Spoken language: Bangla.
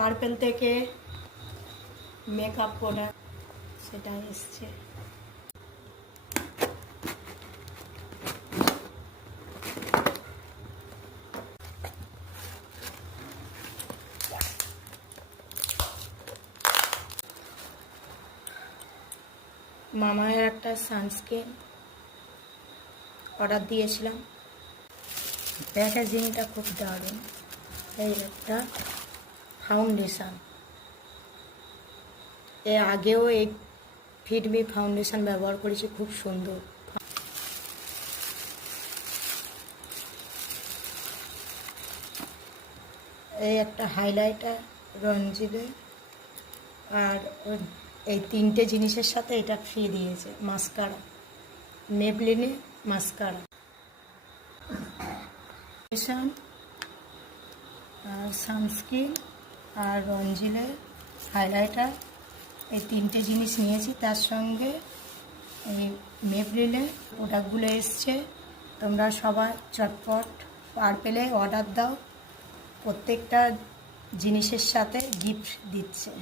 পার্পেল থেকে মেকআপ প্রোডাক্ট সেটা এসছে। মামায়ের একটা সানস্ক্রিন অর্ডার দিয়েছিলাম, প্যাকেজিংটা খুব দারুণ। এই একটা ফাউন্ডেশন, এর আগেও এই ফিটমি ফাউন্ডেশন ব্যবহার করেছি, খুব সুন্দর। এই একটা হাইলাইটার রঞ্জিলে, আর এই তিনটে জিনিসের সাথে এটা ফ্রি দিয়েছে। মাস্কারা, মেবলিনে মাস্কারা, আর সানস্ক্রিন আর রঞ্জিলের হাইলাইটার, এই তিনটে জিনিস নিয়েছি। তার সঙ্গে এই মেবলিনের প্রোডাক্টগুলো এসছে। তোমরা সবাই চটপট পার্পেলে অর্ডার দাও, প্রত্যেকটা জিনিসের সাথে গিফট দিচ্ছে।